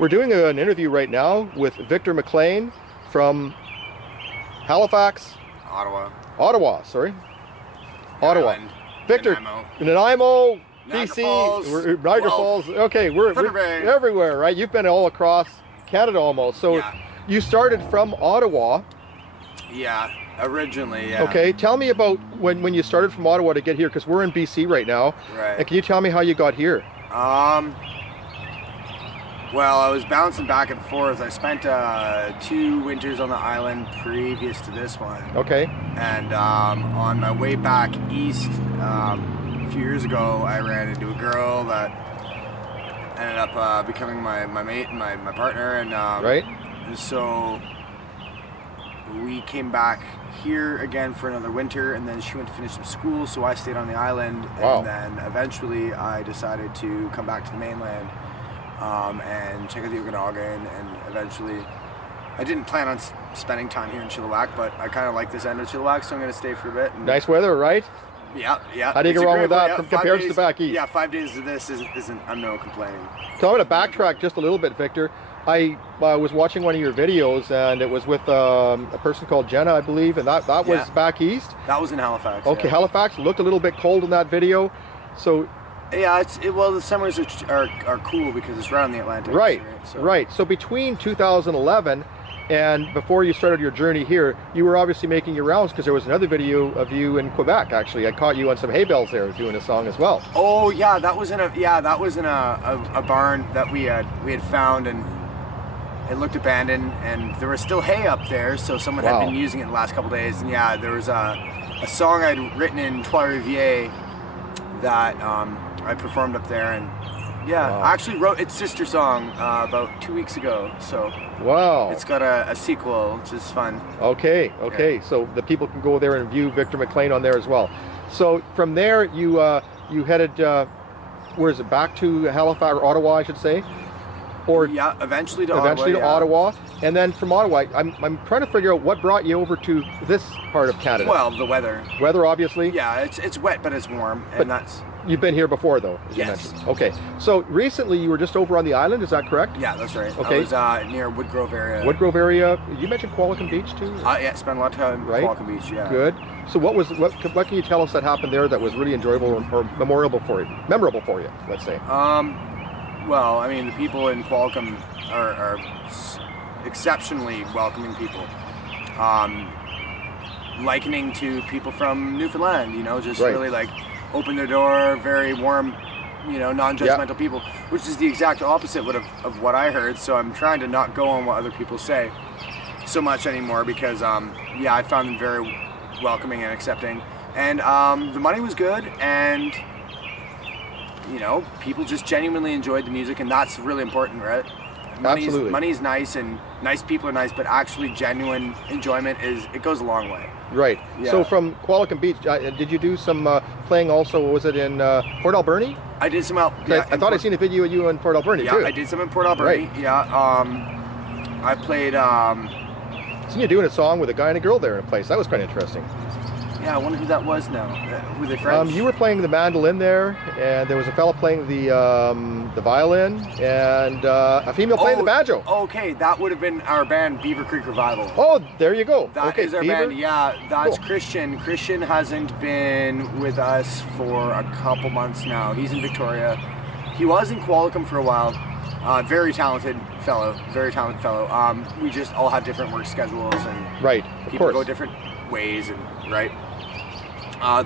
We're doing an interview right now with Victor McLean from Halifax, Ottawa, sorry. Ottawa. Ireland, Victor, Nanaimo, Niagara BC, Falls, Niagara Falls. Okay, we're everywhere, right? You've been all across Canada almost. So yeah. You started from Ottawa. Yeah, originally, yeah. Okay, tell me about when you started from Ottawa to get here, because we're in BC right now. Right. And can you tell me how you got here? Well, I was bouncing back and forth. I spent 2 winters on the island previous to this one. Okay. And on my way back east, a few years ago, I ran into a girl that ended up becoming my mate and my partner. And right. So we came back here again for another winter, and then she went to finish some school, so I stayed on the island. Wow. And then eventually I decided to come back to the mainland. And check out the Okanagan, and eventually I didn't plan on spending time here in Chilliwack, but I kind of like this end of Chilliwack, so I'm going to stay for a bit. And nice weather, right? Yeah. How do you go wrong with that compared to the back east? Yeah, 5 days of this isn't, I'm no complaining. So I'm going to backtrack just a little bit, Victor. I was watching one of your videos, and it was with a person called Jenna, I believe, and that was back east? That was in Halifax. Okay, yeah. Halifax looked a little bit cold in that video, so... Yeah, well, the summers are cool because it's right on the Atlantic. Right, right. So between 2011 and before you started your journey here, you were obviously making your rounds, because there was another video of you in Quebec. Actually, I caught you on some hay bales there doing a song as well. Oh yeah, that was in a barn that we had found, and it looked abandoned, and there was still hay up there, so someone had been using it the last couple of days. And yeah, there was a song I'd written in Trois-Rivières that I performed up there, and I actually wrote its sister song about 2 weeks ago, so it's got a sequel, which is fun. Okay, so the people can go there and view Victor McLean on there as well. So from there you headed where is it, back to Halifax, or Ottawa I should say? Or yeah, eventually to Ottawa, and then from Ottawa, I'm trying to figure out what brought you over to this part of Canada. Well, the weather. Weather, obviously. Yeah, it's wet, but it's warm, and that's. You've been here before, though, as yes. you mentioned. Okay, so recently you were just over on the island, is that correct? Yeah, that's right. Okay. I was near Woodgrove area. Woodgrove area. You mentioned Qualicum Beach too. Yeah, spent a lot of time at Qualicum Beach. Yeah. Good. So what can you tell us that happened there that was really enjoyable or memorable for you? Let's say. Well, I mean, the people in Qualicum are exceptionally welcoming people. Likening to people from Newfoundland, just really like open their door, very warm, non-judgmental people, which is the exact opposite of what I heard. So I'm trying to not go on what other people say so much anymore, because I found them very welcoming and accepting, and the money was good, and people just genuinely enjoyed the music, and that's really important, right? Absolutely. Money's nice, and nice people are nice, but actually genuine enjoyment goes a long way. Right. Yeah. So from Qualicum Beach, did you do some playing also? Was it in Port Alberni? I did some out. Yeah, I thought I'd seen a video of you in Port Alberni too. Yeah, I did some in Port Alberni. Right. Yeah. I played. Seen you doing a song with a guy and a girl there in a place. That was quite interesting. Yeah, I wonder who that was now. Were they French? You were playing the mandolin there, and there was a fella playing the violin, and a female playing the banjo. Okay, that would have been our band, Beaver Creek Revival. Oh, there you go. That is our band, yeah. That's cool. Christian. Christian hasn't been with us for a couple months now. He's in Victoria. He was in Qualicum for a while. Very talented fellow. We just all have different work schedules, and people go different ways, and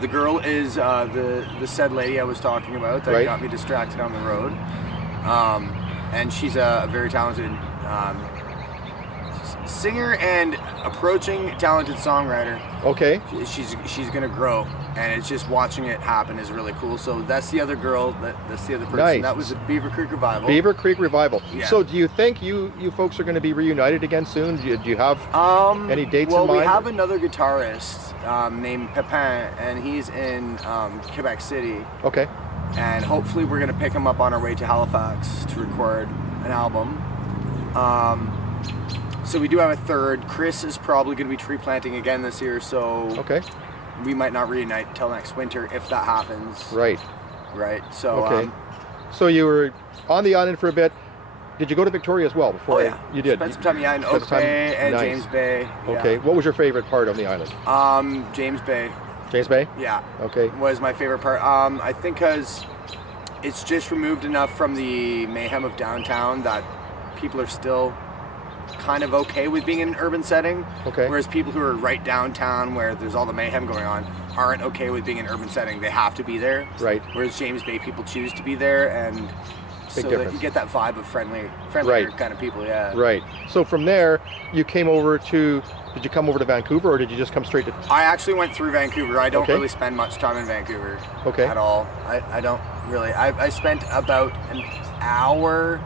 the girl is the said lady I was talking about that got me distracted on the road, and she's a very talented singer and approaching talented songwriter. Okay. She's gonna grow, and it's just watching it happen is really cool. So that's the other girl. That's the other person. Nice. That was the Beaver Creek Revival. Beaver Creek Revival. Yeah. So do you think you folks are going to be reunited again soon? Do you have any dates in mind? Well, we have another guitarist named Pepin, and he's in Quebec City. Okay. And hopefully we're gonna pick him up on our way to Halifax to record an album. So we do have a third. Chris is probably going to be tree planting again this year, so we might not reunite till next winter if that happens. Right. So so you were on the island for a bit. did you go to Victoria as well before? Oh yeah, you did. Spent some time, yeah, in Oak Bay and nice. James Bay. Yeah. Okay, what was your favorite part of the island? James Bay. James Bay? Yeah. Okay. Was my favorite part. I think because it's just removed enough from the mayhem of downtown that people are still kind of okay with being in an urban setting. Okay. Whereas people who are right downtown where there's all the mayhem going on aren't okay with being in an urban setting. They have to be there. Right. Whereas James Bay people choose to be there, and Big so difference. that you get that vibe of friendlier Right. kind of people, yeah. Right. So from there, you came over to, did you come over to Vancouver or did you just come straight to? I actually went through Vancouver. I don't Okay. really spend much time in Vancouver Okay. at all. I don't really. I spent about an hour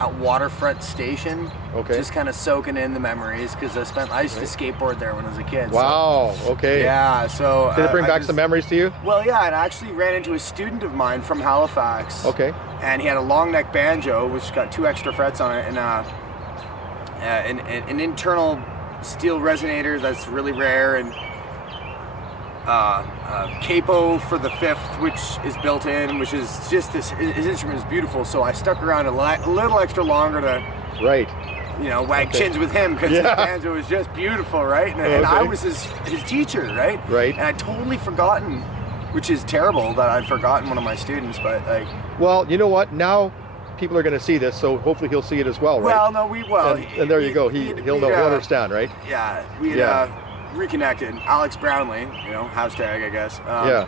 at Waterfront Station, Okay. just kind of soaking in the memories because I used to skateboard there when I was a kid. Wow. So, Okay. yeah. So Did it bring I back just- some memories to you? Well, yeah, and I actually ran into a student of mine from Halifax. Okay. And he had a long neck banjo, which got 2 extra frets on it, and an internal steel resonator that's really rare, and capo for the 5th, which is built in, which is just this. His instrument is beautiful, so I stuck around a little extra longer to, Right. you know, wag Okay. chins with him because Yeah. his banjo was just beautiful, right? And I was his teacher, right? Right. And I'd totally forgotten, which is terrible that I'd forgotten one of my students, but like. Well, you know what? Now people are going to see this, so hopefully he'll see it as well, right? Well, no, and there you go. He'll know. He'll understand, right? Yeah, we reconnected. Alex Brownlee, you know, hashtag, I guess. Yeah.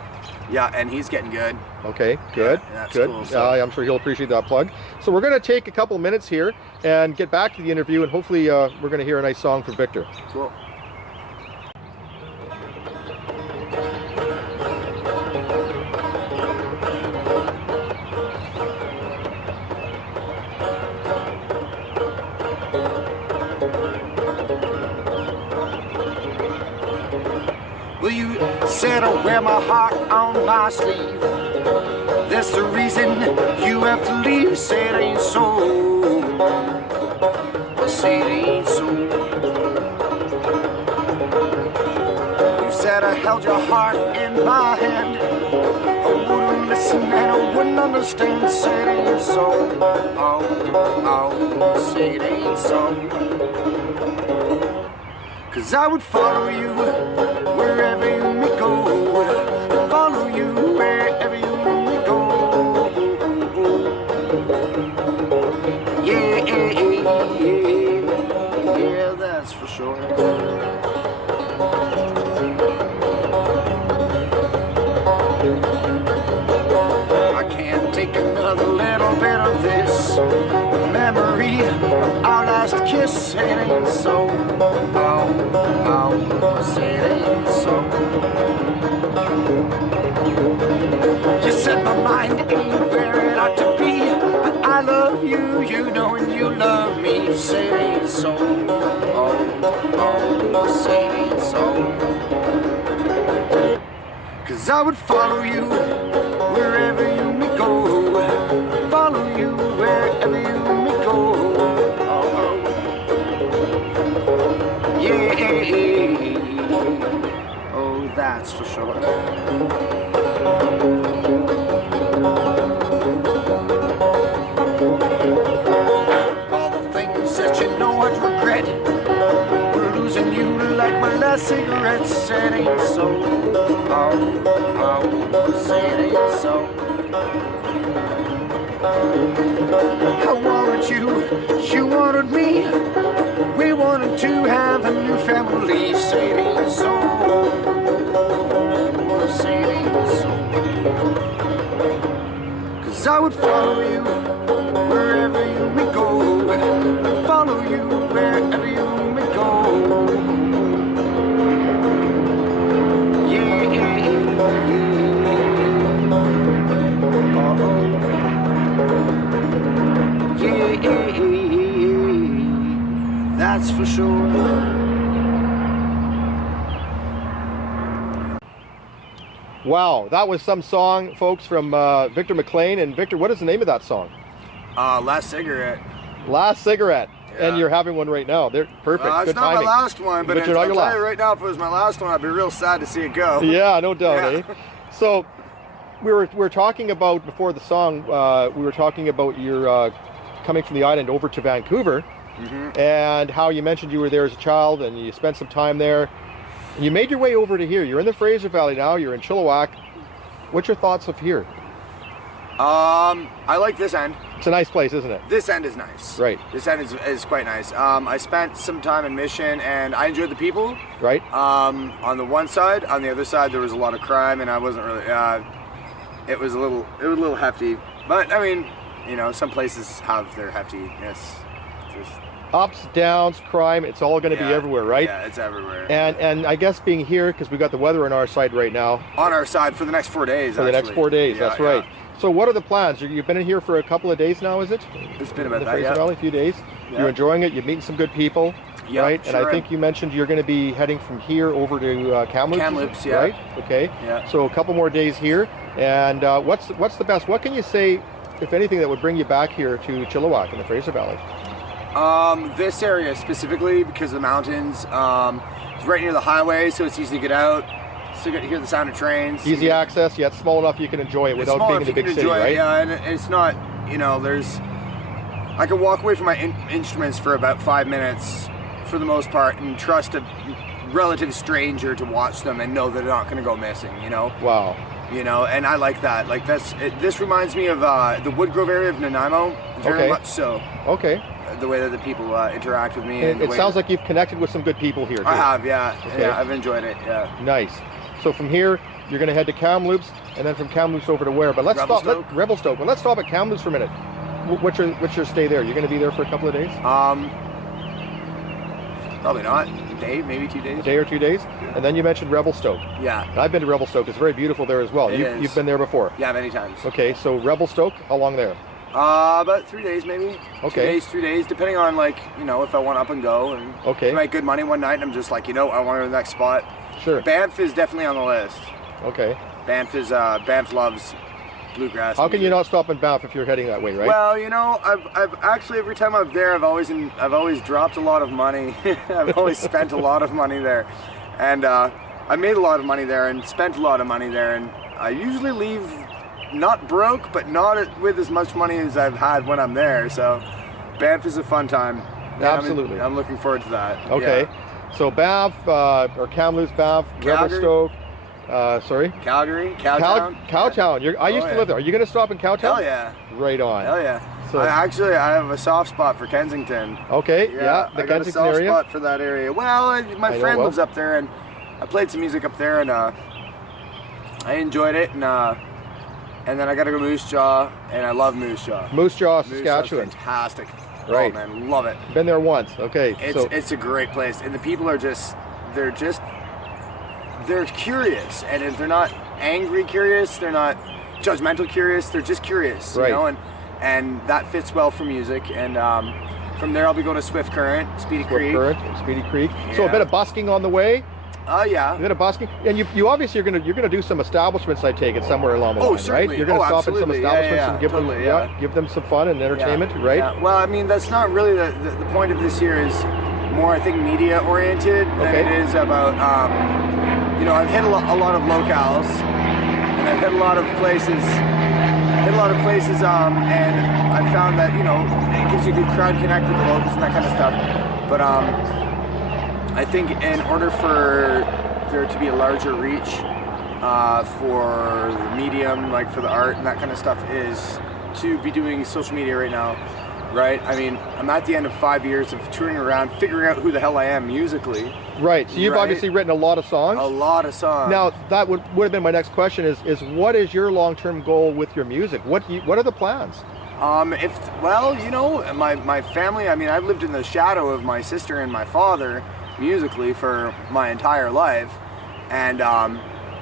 Yeah, and he's getting good. Okay, good, Yeah, that's good. cool, so- I'm sure he'll appreciate that plug. So we're going to take a couple minutes here and get back to the interview, and hopefully we're going to hear a nice song from Victor. Cool. Well, you said I wear my heart on my sleeve. That's the reason you have to leave. Say it ain't so. Say it ain't so. You said I held your heart in my hand. I wouldn't listen and I wouldn't understand. Say it ain't so. Oh, say it ain't so. 'Cause I would follow you wherever you may go. Follow you wherever you may go. Yeah, yeah, that's for sure. I can't take another little bit of this memory of our last kiss. It ain't so. Say it ain't so. You said my mind ain't where it ought to be, but I love you, you know, and you love me. Say it ain't so. Say it ain't so. 'Cause I would follow you wherever you may go. Follow you wherever you may go. Yeah, oh, that's for sure. All the things that you know I'd regret, we're losing you like my last cigarette. Say it ain't so. Say it ain't so. I wanted you, you wanted me. We wanted to have a new family. Say it ain't so. Say it ain't so. 'Cause I would follow you wherever you may go. Follow you wherever you may go. Yeah, yeah, that's for sure. Wow, that was some song, folks, from Victor McLean. And Victor, what is the name of that song? Last cigarette. Last Cigarette. Yeah. And you're having one right now. They're perfect. It's Good not timing. my last one, but you're not I'll your tell last. you right now, if it was my last one, I'd be real sad to see it go. Yeah, no doubt, Yeah. eh? So we were talking about, before the song, we were talking about your coming from the island over to Vancouver, and how you mentioned you were there as a child and you spent some time there. And you made your way over to here. You're in the Fraser Valley now. You're in Chilliwack. What's your thoughts of here? I like this end. It's a nice place, isn't it? This end is nice. Right. This end is quite nice. I spent some time in Mission and I enjoyed the people. Right. On the one side, on the other side, there was a lot of crime, and I wasn't really. It was a little hefty. But I mean, you know, some places have their heftiness. Just, ups, downs, crime. It's all going to be everywhere, right? Yeah, it's everywhere. And I guess being here, because we got the weather on our side right now. On our side for the next 4 days. For the next 4 days. Yeah, that's right. So what are the plans? You've been in here for a couple of days now, is it? It's been about the that, Fraser Valley, a few days. Yeah. You're enjoying it. You're meeting some good people, right? Sure. And I think you mentioned you're going to be heading from here over to Kamloops. Kamloops, yeah. Right? Okay. Yeah. So a couple more days here. And what's the best? What can you say, if anything, that would bring you back here to Chilliwack in the Fraser Valley? This area specifically, because of the mountains, it's right near the highway, so it's easy to get out. So you hear the sound of trains. Easy access, yet small enough you can enjoy it without being in the big city, right? Yeah, and it's not, you know, I can walk away from my instruments for about 5 minutes, for the most part, and trust a relative stranger to watch them and know they're not going to go missing, you know? Wow. You know, and I like that. Like, this reminds me of the Woodgrove area of Nanaimo, very much so. Okay. The way that the people interact with me. And it sounds like you've connected with some good people here, too. I have, yeah. Okay. Yeah, I've enjoyed it, yeah. Nice. So from here, you're going to head to Kamloops, and then from Kamloops over to where? But let's Revelstoke. But let's stop at Kamloops for a minute. What's your stay there? You're going to be there for a couple of days? Probably not. A day, maybe 2 days. A day or 2 days? And then you mentioned Revelstoke. Yeah. And I've been to Revelstoke. It's very beautiful there as well. You've been there before? Yeah, many times. Okay, so Revelstoke, how long there? About 3 days maybe. Okay. 3 days, depending on, like, you know, if I want up and go. And if I make good money one night and I'm just like, you know, I want to go to the next spot. Sure. Banff is definitely on the list. Okay. Banff loves bluegrass. How can you not stop in Banff if you're heading that way, right? Well, you know, I've actually, every time I'm there, I've always dropped a lot of money. I've always spent a lot of money there, and I made a lot of money there and spent a lot of money there, and I usually leave not broke, but not with as much money as I've had when I'm there. So Banff is a fun time. Absolutely. I'm looking forward to that. Okay. Yeah. So Banff, or Kamloops, Banff, Revelstoke, sorry? Calgary, Cowtown. Cowtown. I used to live there. Are you going to stop in Cowtown? Hell yeah. Right on. Hell yeah. So I have a soft spot for Kensington. Okay, yeah, the Kensington area. I got a soft spot for that area. Well, my friend lives up there, and I played some music up there, and I enjoyed it, and then I got to go Moose Jaw, and I love Moose Jaw. Moose Jaw, Saskatchewan. Moose Jaw's fantastic. Right. Oh, man, love it. Been there once. Okay. It's a great place, and the people are they're curious, and if they're not angry curious, they're not judgmental curious, they're just curious, you know, and that fits well for music. And from there I'll be going to Swift Current, Speedy Creek. Yeah. So a bit of busking on the way. Yeah. A bit of busking, and you obviously you're gonna do some establishments, I take it, somewhere along the line, certainly. right? You're gonna stop at some establishments and give them some fun and entertainment, right? Yeah. Well, I mean, that's not really the point of this year. Is more, I think, media oriented than it is about. You know, I've hit a lot of locales, and I've hit a lot of places. And I found that, you know, it gives you a good crowd connect with the locals and that kind of stuff. But I think in order for there to be a larger reach for the medium, like for the art and that kind of stuff, is to be doing social media right now, right? I mean, I'm at the end of 5 years of touring around, figuring out who the hell I am musically. Right, so you've obviously written a lot of songs. A lot of songs. Now, that would have been my next question, is what is your long-term goal with your music? What are the plans? Well, you know, my family, I mean, I've lived in the shadow of my sister and my father musically for my entire life, and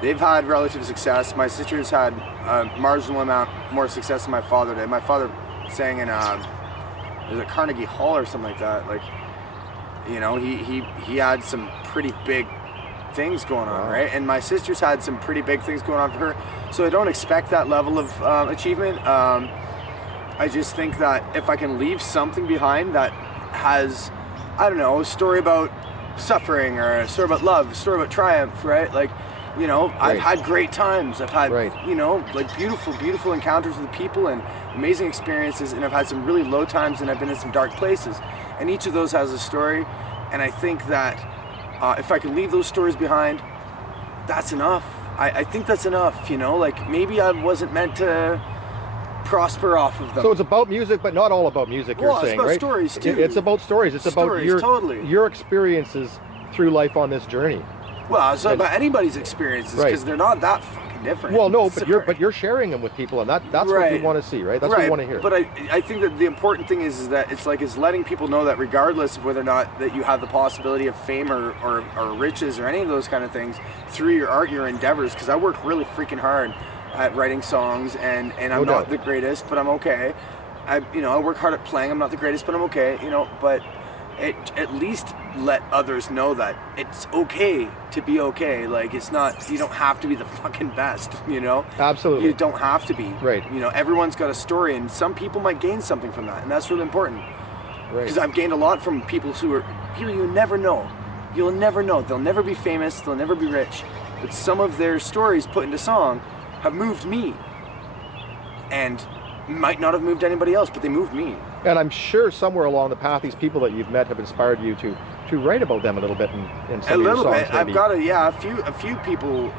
they've had relative success. My sister's had a marginal amount more success than my father did. My father sang in is it Carnegie Hall or something like that. Like, you know, he had some pretty big things going on, right? And my sister's had some pretty big things going on for her. So I don't expect that level of achievement. I just think that if I can leave something behind that has, I don't know, a story about suffering, or a story about love, a story about triumph, right? Like, you know, I've had great times. I've had, you know, like beautiful encounters with people, and amazing experiences, and I've had some really low times, and I've been in some dark places. And each of those has a story, and I think that if I can leave those stories behind, that's enough. I think that's enough, you know? Like, maybe I wasn't meant to prosper off of them. So it's about music, but not all about music, you're saying, right? It's about stories, too. It's about stories. It's about your experiences through life on this journey. Well, it's about anybody's experiences, because they're not that fucking different. Well, no, but you're sharing them with people, and that's what you want to see, right? That's what you want to hear. But I think that the important thing is that it's letting people know that regardless of whether or not that you have the possibility of fame or riches or any of those kind of things through your art, your endeavors, because I work really freaking hard at writing songs, and I'm not the greatest, but I'm okay. I work hard at playing. I'm not the greatest, but I'm okay, you know, but at least let others know that it's okay to be okay. Like, it's not, you don't have to be the fucking best, you know? Absolutely. You don't have to be. Right. You know, everyone's got a story, and some people might gain something from that, and that's really important. Right. Because I've gained a lot from people you never know. You'll never know. They'll never be famous, they'll never be rich, but some of their stories put into song have moved me. And might not have moved anybody else, but they moved me. And I'm sure somewhere along the path, these people that you've met have inspired you to write about them a little bit in some of your songs. A little bit. I've got a few people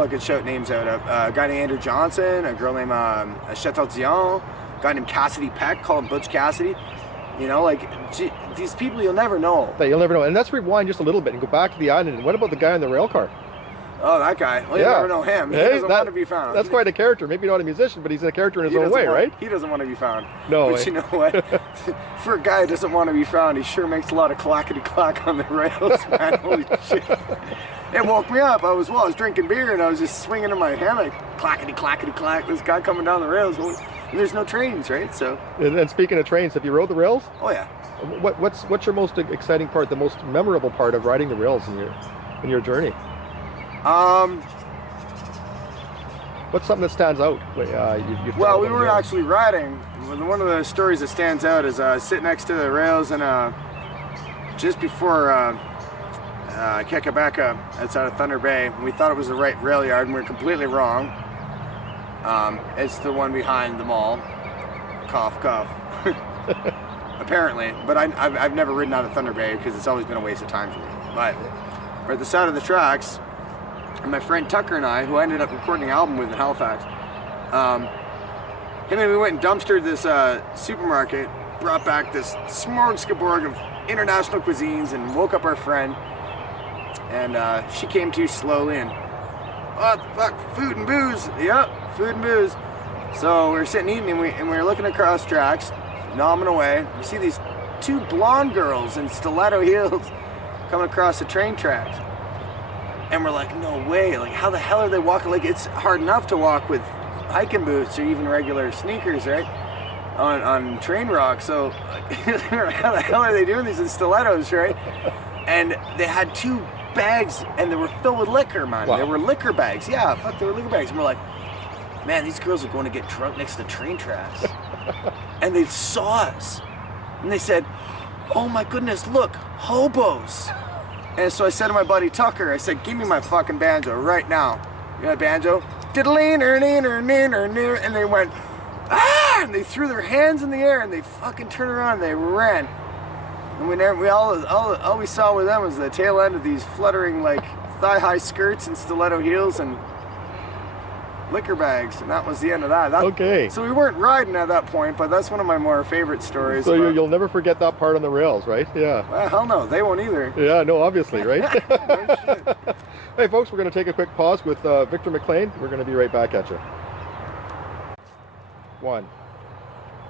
I could shout names out of. A guy named Andrew Johnson, a girl named Chateau Dion, a guy named Cassidy Peck, call him Butch Cassidy. You know, like, these people you'll never know. That you'll never know. And let's rewind just a little bit and go back to the island. And what about the guy in the rail car? Oh, that guy. Well, you never know him. He doesn't want to be found. That's quite a character. Maybe not a musician, but he's a character in his own way, right? He doesn't want to be found. No. But you know what? For a guy who doesn't want to be found, he sure makes a lot of clackety-clack on the rails, man. Holy shit. It woke me up. I was drinking beer, and I was just swinging in my hammock. Clackety-clackety-clack. This guy coming down the rails. And there's no trains, right? So. And speaking of trains, have you rode the rails? Oh, yeah. What's your most exciting part, the most memorable part of riding the rails in your journey? What's something that stands out? Well, we weren't actually riding. One of the stories that stands out is sitting next to the rails, and just before Kekabeka, outside of Thunder Bay, we thought it was the right rail yard, and we were completely wrong. It's the one behind the mall. Cough, cough. Apparently, but I've never ridden out of Thunder Bay because it's always been a waste of time for me. But we're at the side of the tracks. And my friend Tucker and I, who I ended up recording an album with in Halifax, him and we went and dumpstered this supermarket, brought back this smorgasbord of international cuisines, and woke up our friend. And she came to slowly, and what the fuck, food and booze? Yep, food and booze. So we were sitting eating, and we were looking across tracks, nomming away. We see these two blonde girls in stiletto heels coming across the train tracks. And we're like, no way, like, how the hell are they walking? Like, it's hard enough to walk with hiking boots or even regular sneakers, right? On train rock, so like, how the hell are they doing these in stilettos, right? And they had two bags, and they were filled with liquor, man. Wow. They were liquor bags, yeah, fuck, they were liquor bags. And we're like, man, these girls are going to get drunk next to train tracks. And they saw us, and they said, oh my goodness, look, hobos. And so I said to my buddy Tucker, I said, give me my fucking banjo right now. You got a banjo? And they went, ah! And they threw their hands in the air, and they fucking turned around and they ran. And all we saw with them was the tail end of these fluttering, like, thigh-high skirts and stiletto heels and liquor bags, and that was the end of that. Okay. So we weren't riding at that point, but that's one of my more favorite stories. So you'll never forget that part on the rails, right? Yeah. Well, hell no, they won't either. Yeah, no, obviously, right? No shit. Hey, folks, we're going to take a quick pause with Victor McLean. We're going to be right back at you. One.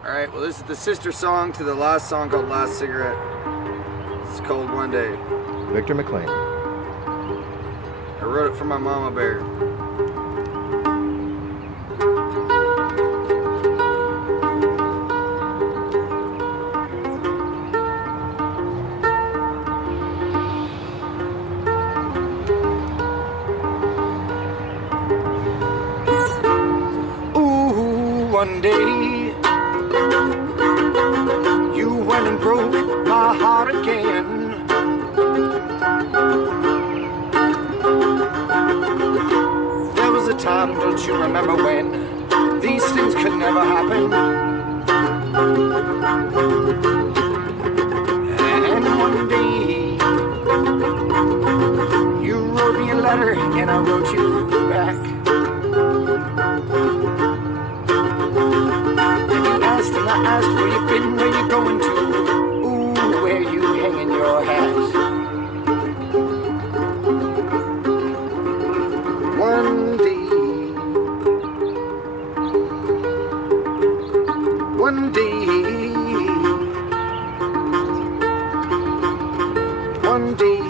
All right, well, this is the sister song to the last song called Last Cigarette. It's called One Day. Victor McLean. I wrote it for my mama bear. One day, you went and broke my heart again. There was a time, don't you remember when these things could could never happen. And one day you wrote me a letter and I wrote you back. And you asked and I asked where you been, where you going to, ooh, where you hanging your hat. One day, one day, one day,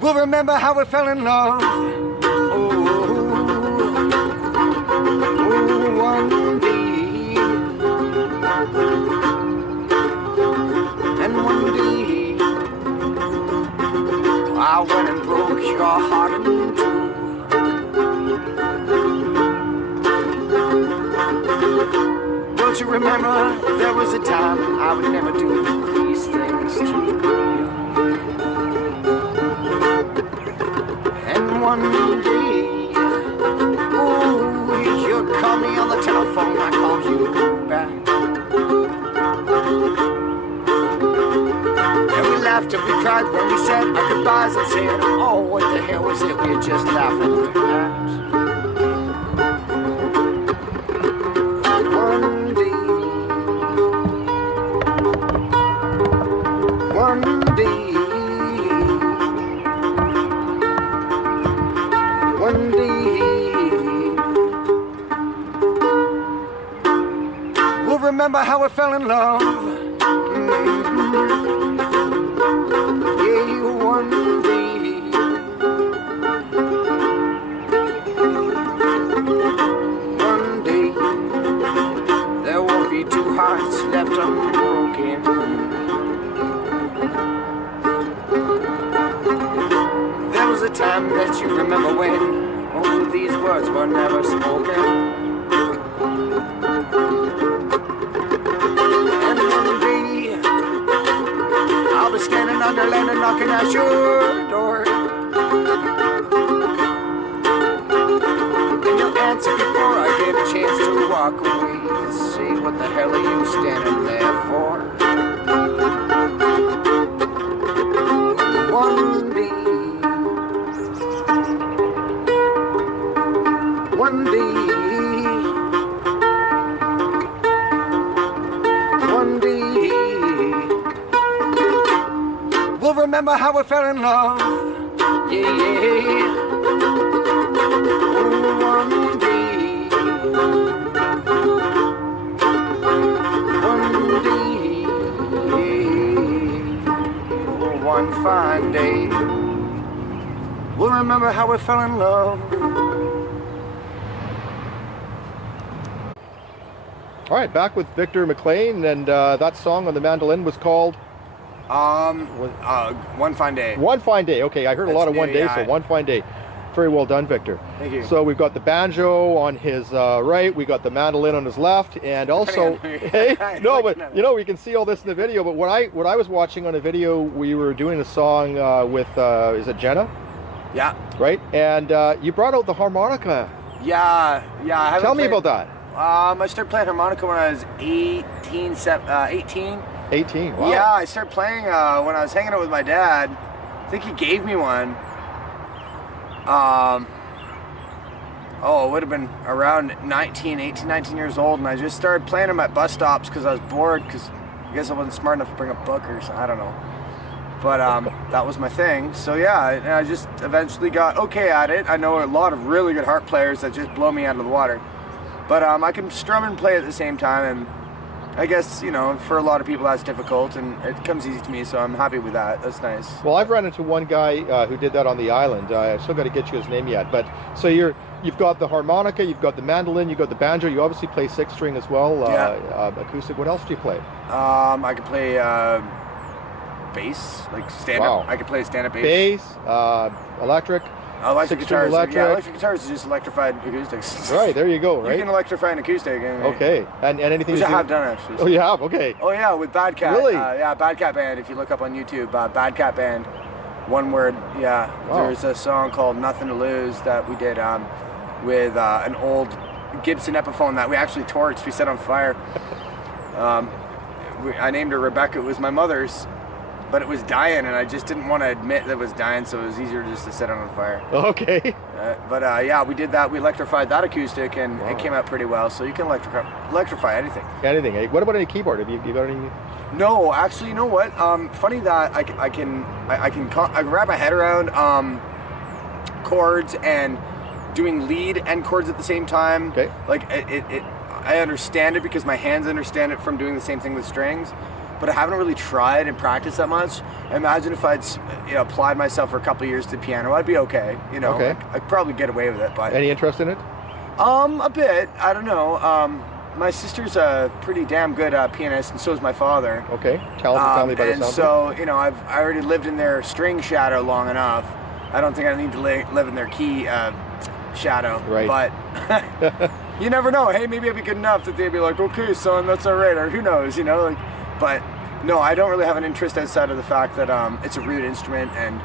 we'll remember how we fell in love. Oh, oh, one day, and one day, I went and broke your heart in two. Don't you remember there was a time I would never do these things to you? And one day, ooh, you called me on the telephone, I called you back. And we laughed and we cried when we said our goodbyes and said, oh, what the hell was it we were just laughing at? One day, one day, one day, we'll remember how we fell in love. Yeah, one day, one day, there won't be two hearts left unbroken. There was a time that you remember when all these words were never spoken. I'll be standing under land and knocking at your door. And you'll answer before I get a chance to walk away and say, what the hell are you standing there for? One day, one day, one day, we'll remember how we fell in love. Yeah, yeah. Oh, one day, oh, one fine day, we'll remember how we fell in love. All right, back with Victor McLean, and that song on the mandolin was called? One Fine Day. One Fine Day. Okay, I heard a lot of one day, so One Fine Day. Very well done, Victor. Thank you. So we've got the banjo on his right, we got the mandolin on his left, and also, hey, no, but you know, we can see all this in the video. But what I was watching on a video, we were doing a song with, is it Jenna? Yeah. Right, and you brought out the harmonica. Yeah, yeah. Tell me about that. I started playing harmonica when I was 18. 18. Wow. Yeah, I started playing when I was hanging out with my dad. I think he gave me one. Oh, it would have been around 18, 19 years old, and I just started playing them at bus stops because I was bored, because I guess I wasn't smart enough to bring a book or something, I don't know. But that was my thing. So yeah, I just eventually got okay at it. I know a lot of really good harp players that just blow me out of the water. But I can strum and play at the same time, and I guess, you know, for a lot of people that's difficult, and it comes easy to me, so I'm happy with that. That's nice. Well, I've run into one guy who did that on the island. I still got to get you his name yet. But so you've got the harmonica, you've got the mandolin, you've got the banjo. You obviously play six string as well, acoustic. What else do you play? I can play bass, like stand-up. Wow. I can play stand-up bass. Bass, electric. Electric guitars. Electric. Yeah, electric guitars is just electrified acoustics. Right, there you go, right? You can electrify an acoustic. Okay, and anything which I have done, actually. Oh, you have? Okay. Oh, yeah, with Bad Cat. Really? Yeah, Bad Cat Band, if you look up on YouTube, Bad Cat Band, one word, yeah. Wow. There's a song called Nothing to Lose that we did. with an old Gibson Epiphone that we actually torched. We set on fire. I named her Rebecca. It was my mother's, but it was dying, and I just didn't want to admit that it was dying, so it was easier just to set it on fire. Okay. Yeah, we did that. We electrified that acoustic, and it came out pretty well. So you can electrify anything. Anything. Eh? What about any keyboard? Have you got any? No, actually, you know what? Funny that I can wrap my head around chords and doing lead and chords at the same time. Okay. Like I understand it because my hands understand it from doing the same thing with strings, but I haven't really tried and practiced that much. I imagine if I'd applied myself for a couple of years to piano, I'd be okay. You know, okay. I'd probably get away with it. But any interest in it? A bit. I don't know. My sister's a pretty damn good pianist, and so is my father. Okay, talented family by the sound. And so, you know, I already lived in their string shadow long enough. I don't think I need to live in their key shadow. Right. But you never know. Hey, maybe I'd be good enough that they'd be like, okay, son, that's all right, or who knows, you know? Like, but no, I don't really have an interest outside of the fact that it's a root instrument, and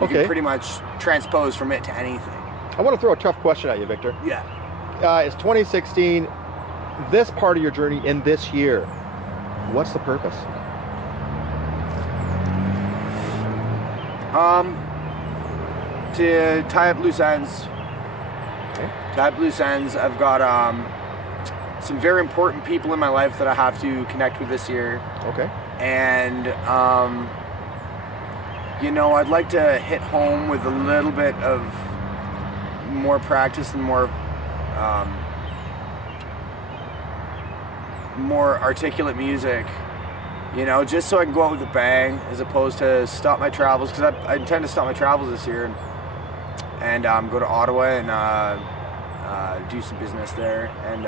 you can pretty much transpose from it to anything. I want to throw a tough question at you, Victor. Yeah. It's 2016. This part of your journey in this year, what's the purpose? To tie up loose ends. Okay. Tie up loose ends. I've got some very important people in my life that I have to connect with this year. Okay. And you know, I'd like to hit home with a little bit of more practice and more articulate music, you know, just so I can go out with a bang, as opposed to stop my travels, because I intend to stop my travels this year and go to Ottawa and do some business there, and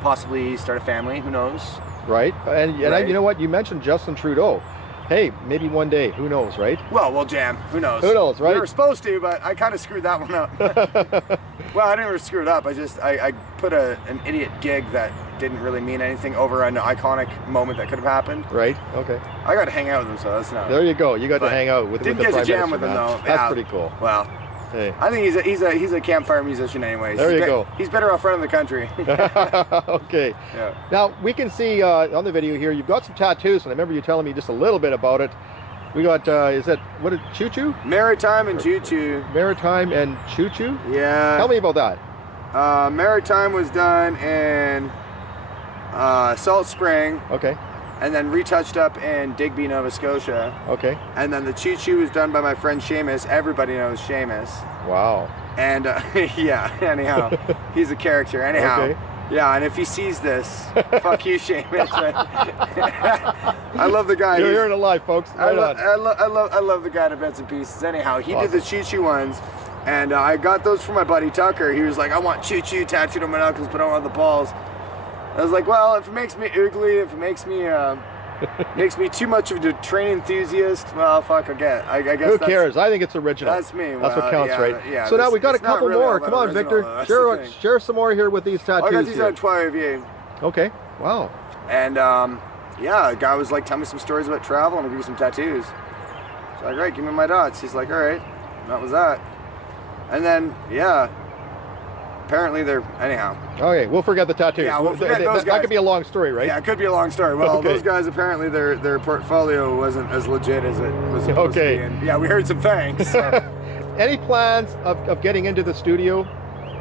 possibly start a family, who knows. Right. And you know what, you mentioned Justin Trudeau. Hey, maybe one day, who knows, right? Well, we'll jam, who knows. Who knows, right? We were supposed to, but I kind of screwed that one up. Well, I didn't really screw it up. I put an idiot gig that didn't really mean anything over an iconic moment that could have happened. Right. Okay. I got to hang out with him, so that's not. There you go. You got to hang out with the Prime Minister. Didn't get to jam with him though. That's pretty cool. Well, hey. I think he's a campfire musician, anyways. There you go. He's better off running the country. Okay. Yeah. Now we can see on the video here, you've got some tattoos, and I remember you telling me just a little bit about it. We got, is that, what is Choo Choo? Maritime and Choo Choo. Maritime and Choo Choo? Yeah. Tell me about that. Maritime was done in Salt Spring. Okay. And then retouched up in Digby, Nova Scotia. Okay. And then the Choo Choo was done by my friend Seamus. Everybody knows Seamus. Wow. And yeah, anyhow, he's a character. Anyhow. Okay. Yeah, and if he sees this, fuck you, Seamus. I love the guy. You're hearing it live, folks. Right I love the guy to bits and pieces. Anyhow, he did the Choo Choo ones, and I got those from my buddy Tucker. He was like, I want Choo Choo tattooed on my knuckles, but I don't want the balls. I was like, well, if it makes me oogly, if it makes me too much of a train enthusiast, well, fuck, I guess. Who cares? I think it's original. That's me. That's what counts, yeah, right? Yeah, so now we got a couple really more. Come on, Victor. Share some more here with these tattoos. I got these on Trois-Rivières. Okay. Wow. And yeah, a guy was like, tell me some stories about travel, and I'll give you some tattoos. So like, right, give me my dots. He's like, all right. And that was that. And then, yeah. Apparently they're, anyhow. Okay, we'll forget the tattoos. Yeah, we'll forget those guys. That could be a long story, right? Yeah, it could be a long story. Well, those guys, apparently their portfolio wasn't as legit as it was supposed to be. And yeah, we heard some things. So. Any plans of getting into the studio?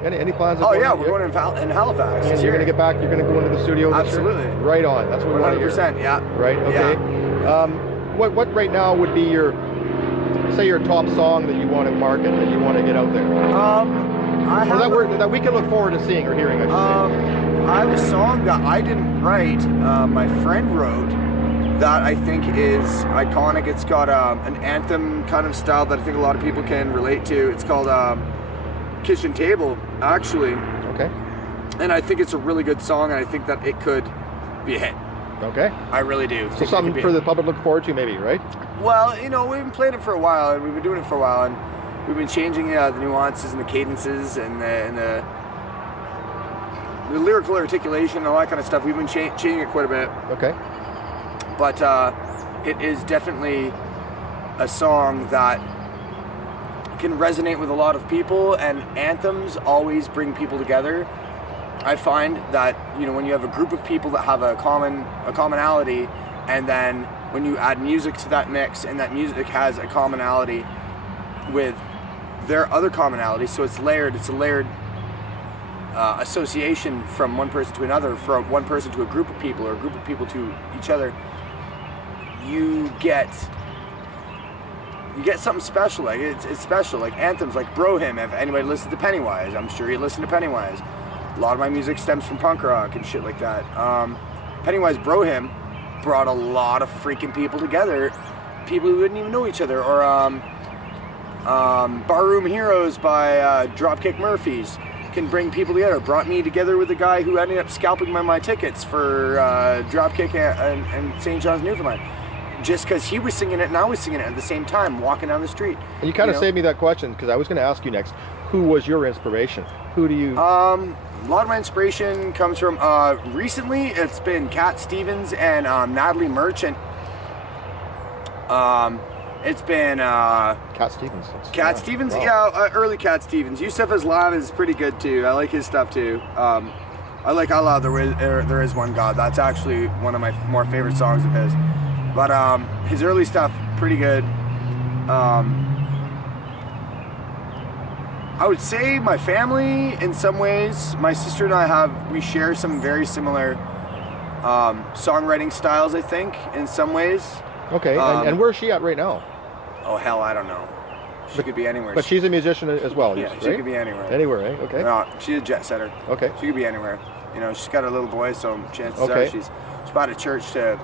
Any plans? Oh yeah, we're going in Halifax. And you're going to get back, you're going to go into the studio this Absolutely. year? Right on. That's what we want to hear. 100%, yeah. Right, okay. Yeah. What right now would be your top song that you want to market, that you want to get out there? That we can look forward to seeing or hearing, I should say. I have a song that I didn't write, my friend wrote, that I think is iconic. It's got an anthem kind of style that I think a lot of people can relate to. It's called Kitchen Table, actually. Okay. And I think it's a really good song, and I think that it could be a hit. Okay. I really do. So something for the public to look forward to, maybe, right? Well, you know, we've been playing it for a while, and we've been doing it for a while, and we've been changing the nuances and the cadences and the lyrical articulation and all that kind of stuff. We've been changing it quite a bit. Okay. But it is definitely a song that can resonate with a lot of people, and anthems always bring people together. I find that, you know, when you have a group of people that have a commonality, and then when you add music to that mix, and that music has a commonality with their other commonality, so it's a layered association from one person to another, from one person to a group of people, or a group of people to each other, you get something special. Like it's special. Like anthems, like Bro Hymn. If anybody listens to Pennywise, I'm sure you listen to Pennywise. A lot of my music stems from punk rock and shit like that. Pennywise Bro Hymn brought a lot of freaking people together, people who didn't even know each other. Or Barroom Heroes by Dropkick Murphys can bring people together. Brought me together with a guy who ended up scalping my tickets for Dropkick and St. John's, Newfoundland. Just because he was singing it and I was singing it at the same time, walking down the street. And you kind of saved me that question, because I was going to ask you next, who was your inspiration? Who do you... A lot of my inspiration comes from, recently it's been Cat Stevens and Natalie Merchant. It's been... Cat Stevens. Cat Stevens, wow. Yeah, early Cat Stevens. Yusuf Islam is pretty good too. I like his stuff too. I like Allah, there is one God. That's actually one of my more favorite songs of his. But his early stuff, pretty good. I would say my family, in some ways, my sister and I we share some very similar songwriting styles, I think, in some ways. Okay, and where's she at right now? Oh, hell, I don't know. She could be anywhere. But she's a musician as well, yeah, right? She could be anywhere. Anywhere, eh? Okay. No, she's a jet setter. Okay. She could be anywhere. You know, she's got a little boy, so chances are she's bought a church to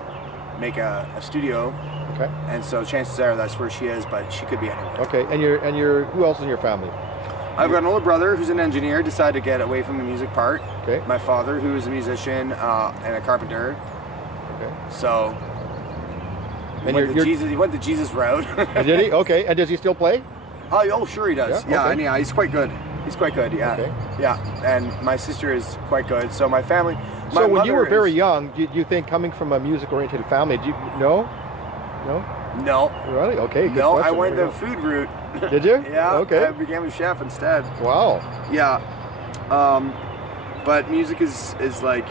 make a studio. Okay. And so chances are that's where she is, but she could be anywhere. Okay, and who else in your family? I've got an older brother who's an engineer, decided to get away from the music part. Okay. My father, who is a musician and a carpenter. Okay. So he went the Jesus route. Did he? Okay. And does he still play? Oh, sure he does. Yeah, and yeah, he's quite good. He's quite good, yeah. Okay. Yeah, and my sister is quite good. So my family... So when you were very young, do you think, coming from a music-oriented family, No? No. Really? Okay, good No, question. I went the food route. Did you? Yeah, okay. I became a chef instead. Wow. Yeah. But music is like,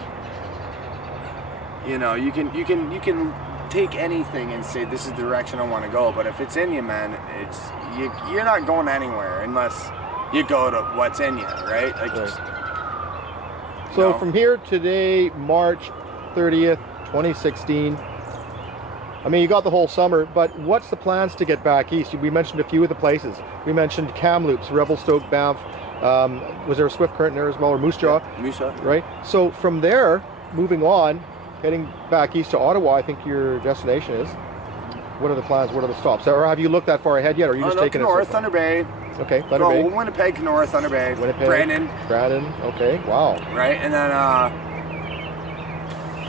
you know, you can take anything and say this is the direction I want to go, but if it's in you, man, you're not going anywhere unless you go to what's in you, right? Like, so from here today, March 30th, 2016, I mean, you got the whole summer, but what's the plans to get back east? We mentioned a few of the places. We mentioned Kamloops, Revelstoke, Banff. Was there a Swift Current there as well, or Moose Jaw? Yeah, Moose Jaw. Right? So from there, moving on, heading back east to Ottawa, I think your destination is. What are the plans? What are the stops? Or have you looked that far ahead yet, or are you just taking it? North, Thunder Bay. Okay, Thunder Bay. Winnipeg, Kenora, Thunder Bay. Winnipeg, Brandon, okay, wow. Right, and then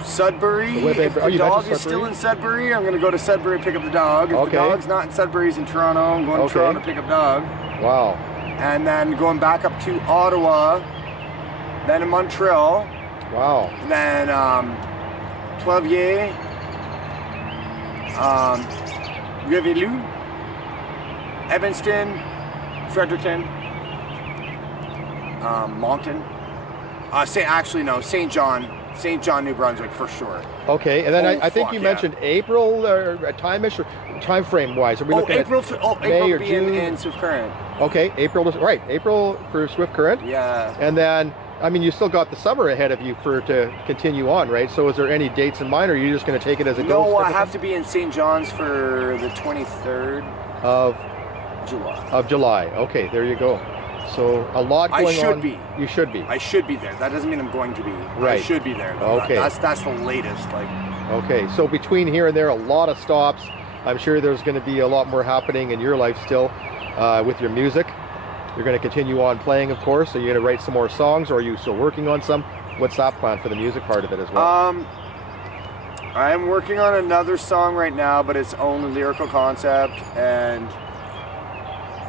Sudbury. If the dog is still in Sudbury, I'm going to go to Sudbury and pick up the dog. If the dog's not in Sudbury, he's in Toronto, I'm going to Toronto to pick up dog. Wow. And then going back up to Ottawa, then in Montreal. Wow. Then Poitiers, Rivière, Evanston, Fredericton, Moncton. St. John, New Brunswick for sure. Okay, and then I think you mentioned April, or time-ish, or time frame wise. Are we looking at May or June? In Swift Current. Okay, April for Swift Current. Yeah. And then, I mean, you still got the summer ahead of you to continue on, right? So is there any dates in mind, or are you just going to take it as it goes? No, I have to be in St. John's for the 23rd of July. Of July. Okay, there you go. So a lot going on. I should be. You should be. I should be there. That doesn't mean I'm going to be. Right. I should be there. Okay. That's the latest. Like. Okay. So between here and there, a lot of stops. I'm sure there's going to be a lot more happening in your life still with your music. You're going to continue on playing, of course. So you're going to write some more songs, or are you still working on some? What's that plan for the music part of it as well? I'm working on another song right now, but it's only lyrical concept, and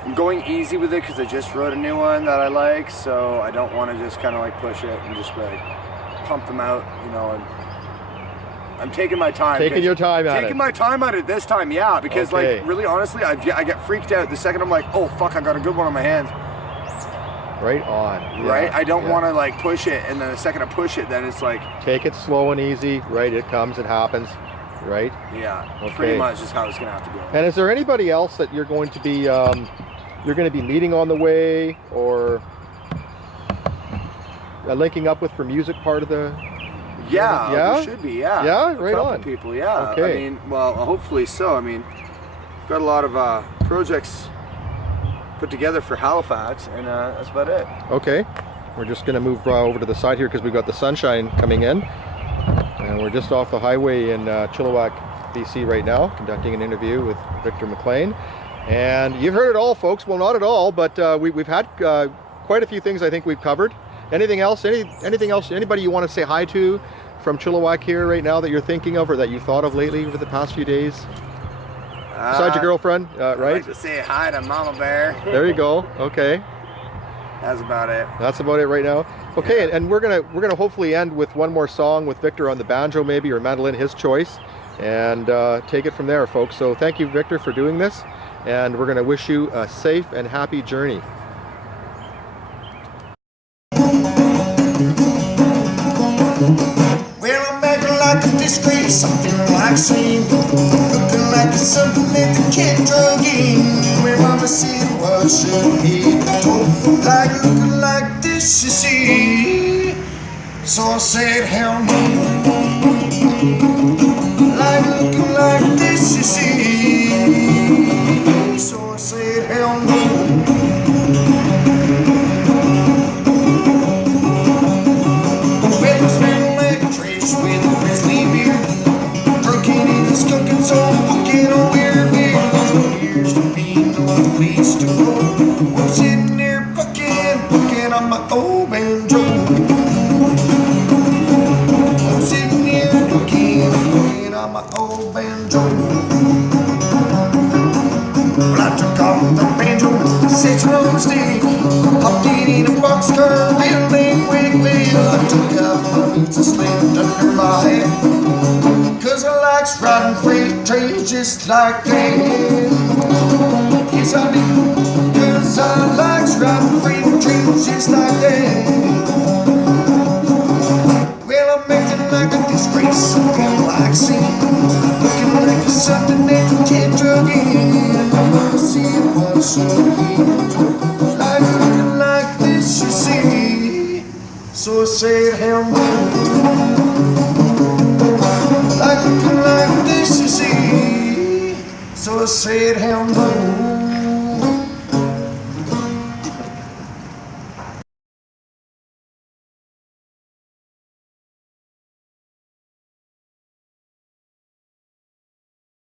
I'm going easy with it because I just wrote a new one that I like, so I don't want to just kind of like push it and just like pump them out, you know. And I'm taking my time. Taking your time at it. Taking my time at it this time, yeah. Because Okay. like, really honestly, I get freaked out the second I'm like, oh fuck, I got a good one on my hands. Right on. Yeah, right? I don't yeah. want to like push it, and then the second I push it, then it's like... Take it slow and easy, right? It comes, it happens, right? Yeah, Okay. pretty much is how it's going to have to go. And is there anybody else that you're going to be meeting on the way, or linking up with for music part of the... Yeah, Yeah? there should be, yeah. Yeah, a right couple on. people, yeah. Okay. I mean, well, hopefully so. I mean, got a lot of projects put together for Halifax, and that's about it. Okay, we're just going to move over to the side here because we've got the sunshine coming in, and we're just off the highway in Chilliwack, BC right now, conducting an interview with Victor McLean. And you've heard it all, folks. Well, not at all, but we've had quite a few things I think we've covered. Anything else? Anything else? Anybody you want to say hi to from Chilliwack here right now that you're thinking of or that you've thought of lately over the past few days? Besides your girlfriend, right? I'd like to say hi to Mama Bear. There you go. Okay. That's about it. That's about it right now. Okay, and we're gonna hopefully end with one more song with Victor on the banjo, maybe, or mandolin, his choice, and take it from there, folks. So thank you, Victor, for doing this, and we're gonna wish you a safe and happy journey. Well, I'm acting like a disgrace, something like saying, looking like it's something that the kid drug in. Where mama said, well, should he told, like looking like this, you see. So I said, hell no. Like looking like this, you see. So I said, hell no. I'm sitting there bucking on my old banjo. I'm sitting here bucking on my old banjo. Well, I took off the banjo, sat on the stage, hopped in a busker, wheel, wheel. I took out my boots and slipped under my hat, 'cause I likes riding freight trains just like that. Yes, I do, 'cause I likes riding freight trains just like that. Well, I'm acting like a disgrace, something like sin, looking like something that the kid drug in. I'm gonna see what should he do, like looking like this, you see. So I said, hell no. Like looking like this, you see. So I said, hell no.